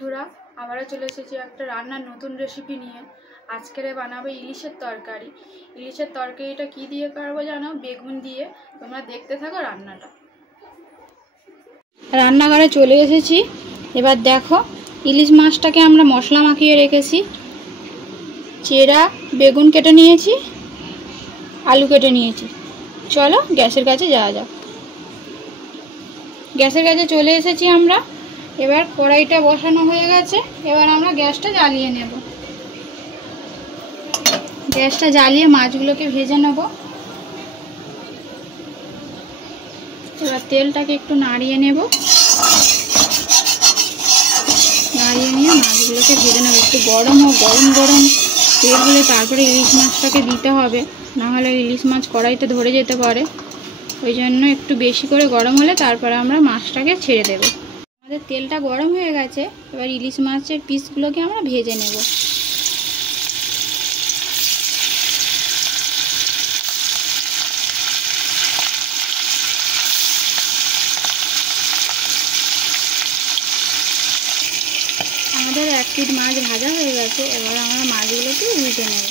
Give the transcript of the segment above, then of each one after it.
বন্ধুরা, আবারও চলে এসেছি একটা রান্নার নতুন রেসিপি নিয়ে। আজকের বানাবো ইলিশের তরকারি। ইলিশের তরকারিটা কি দিয়ে করবো জানো? বেগুন দিয়ে। তোমরা দেখতে থাকো রান্নাটা। রান্নাঘরে চলে এসেছি। এবার দেখো, ইলিশ মাছটাকে আমরা মশলা মাখিয়ে রেখেছি। চেরা বেগুন কেটে নিয়েছি, আলু কেটে নিয়েছি। চলো গ্যাসের কাছে যাওয়া যাক। গ্যাসের কাছে চলে এসেছি আমরা। এবার কড়াইটা বসানো হয়ে গেছে। এবার আমরা গ্যাসটা জ্বালিয়ে নেব। গ্যাসটা জ্বালিয়ে মাছগুলোকে ভেজে নেব। এবার তেলটাকে একটু নাড়িয়ে নেব। নাড়িয়ে নিয়ে মাছগুলোকে ভেজে নেব। একটু গরম হোক, গরম গরম তেল হলে তারপরে ইলিশ মাছটাকে দিতে হবে, নাহলে ইলিশ মাছ কড়াইতে ধরে যেতে পারে। ওই জন্য একটু বেশি করে গরম হলে তারপরে আমরা মাছটাকে ছেড়ে দেব। আমাদের তেলটা গরম হয়ে গেছে। এবার ইলিশ মাছের পিসগুলোকে আমরা ভেজে নেব। আমাদের এক পিঠ মাছ ভাজা হয়ে গেছে। এবার আমরা মাছগুলোকে উল্টে নেব।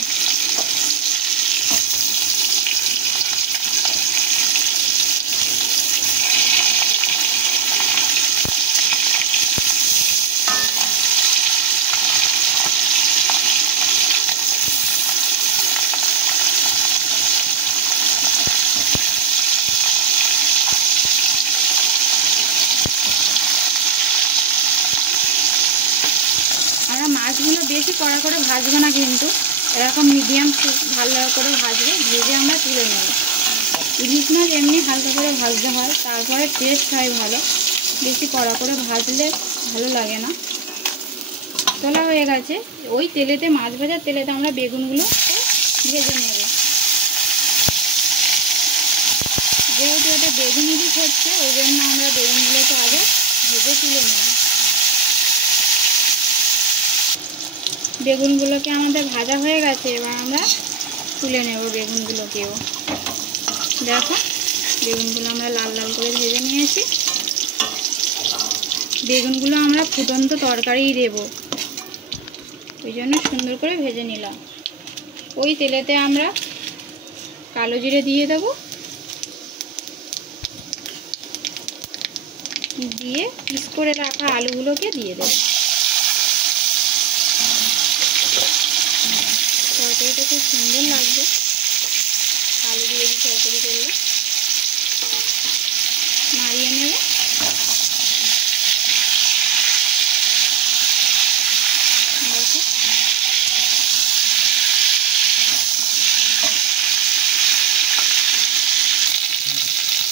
আমরা মাছগুলো বেশি কড়া করে ভাজবো না, কিন্তু এরকম মিডিয়াম ভালো করে ভাজবে। ভেজে আমরা তুলে নেব। ইলিশ মাছ এমনি হালকা করে ভাজতে হয়, তারপরে টেস্ট হয় ভালো। বেশি কড়া করে ভাজলে ভালো লাগে না। তোলা হয়ে গেছে। ওই তেলেতে, মাছ ভাজার তেলেতে আমরা বেগুনগুলো ভেজে নেব। যেহেতু এটা বেগুন ইলিশ হচ্ছে, ওই জন্য আমরা বেগুনগুলোকে আগে ভেজে তুলে নেব। বেগুনগুলোকে আমাদের ভাজা হয়ে গেছে। এবার আমরা তুলে নেব বেগুনগুলোকেও। দেখো, বেগুনগুলো আমরা লাল লাল করে ভেজে নিয়েছি। বেগুনগুলো আমরা ফুটন্ত তরকারিই দেব, ওই জন্য সুন্দর করে ভেজে নিলাম। ওই তেলেতে আমরা কালো জিরে দিয়ে দেব। দিয়ে পিস করে রাখা আলুগুলোকে দিয়ে দেব। তরকারিটা খুব সুন্দর লাগবে আলু দিয়ে তরকারি করলে। নাড়িয়ে নেব। দেখো,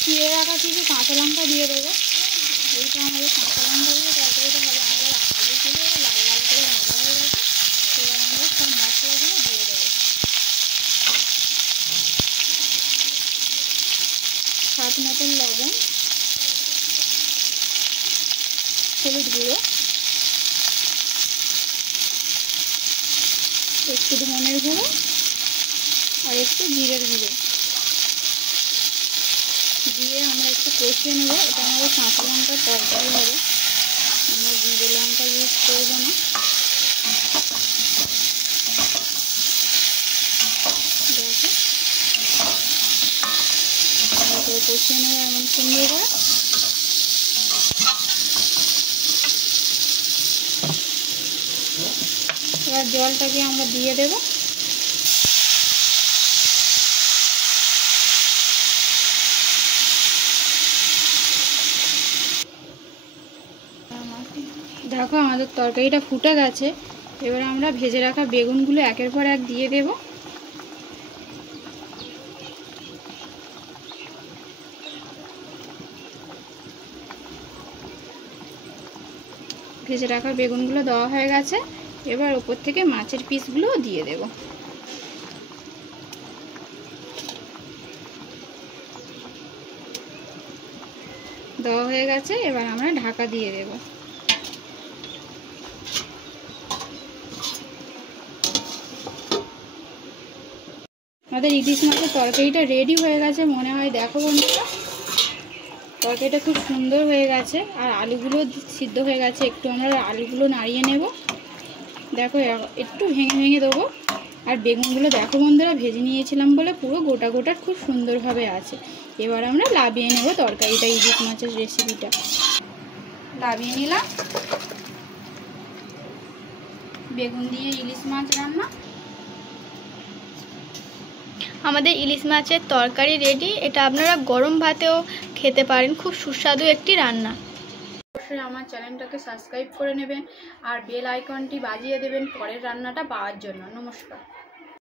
চিড়ে রাখা কিছু কাঁচা লঙ্কা দিয়ে দেবো। এইটা আমাদের কাঁচা লঙ্কা দিয়ে তরকারিটা হবে। আমাদের আলুগুলো লাল লাল করে ভাজা হয়ে গেছে। এবার আমরা সব মশলাগুলো দিয়ে দেবো। স্বাদ মতন লবণ, হলুদ গুঁড়ো, একটু ধনের গুঁড়ো আর একটু জিরের গুঁড়ো দিয়ে আমরা একটু কষিয়ে নেব। এটা আমাদের কাঁচা লঙ্কার তরকারি হবে, আমরা জিরে লঙ্কা ইউজ করবো না। দেখো, কষিয়ে নেবো এমন সুন্দর করে। এবার জলটাকে আমরা দিয়ে দেব। দেখো, আমাদের তরকারিটা ফুটে গেছে। এবার আমরা ভেজে রাখা বেগুনগুলো একের পর এক দিয়ে দেব। ভেজে রাখা বেগুনগুলো দেওয়া হয়ে গেছে। এবার ওপর থেকে মাছের পিসগুলো দিয়ে দেব। দেওয়া হয়ে গেছে। এবার আমরা ঢাকা দিয়ে দেব। আমাদের ইলিশ মাছের তরকারিটা রেডি হয়ে গেছে মনে হয়। দেখো বন্ধুরা, তরকারিটা খুব সুন্দর হয়ে গেছে আর আলুগুলো সিদ্ধ হয়ে গেছে। একটু আমরা আলুগুলো নাড়িয়ে নেব। দেখো একটু ভেঙে ভেঙে দেবো। আর বেগুনগুলো দেখো বন্ধুরা ভেজে নিয়েছিলাম বলে পুরো গোটা গোটা খুব সুন্দরভাবে আছে। এবার আমরা লাবিয়ে নেব তরকারিটা, ইলিশ মাছের রেসিপিটা লাবিয়ে নিলাম। বেগুন দিয়ে ইলিশ মাছ রান্না। আমাদের ইলিশ মাছের তরকারি রেডি। এটা আপনারা গরম ভাতেও খেতে পারেন, খুব সুস্বাদু একটি রান্না। অবশ্যই আমার চ্যানেলটাকে সাবস্ক্রাইব করে নেবেন আর বেল আইকনটি বাজিয়ে দেবেন পরের রান্নাটা পাওয়ার জন্য। নমস্কার।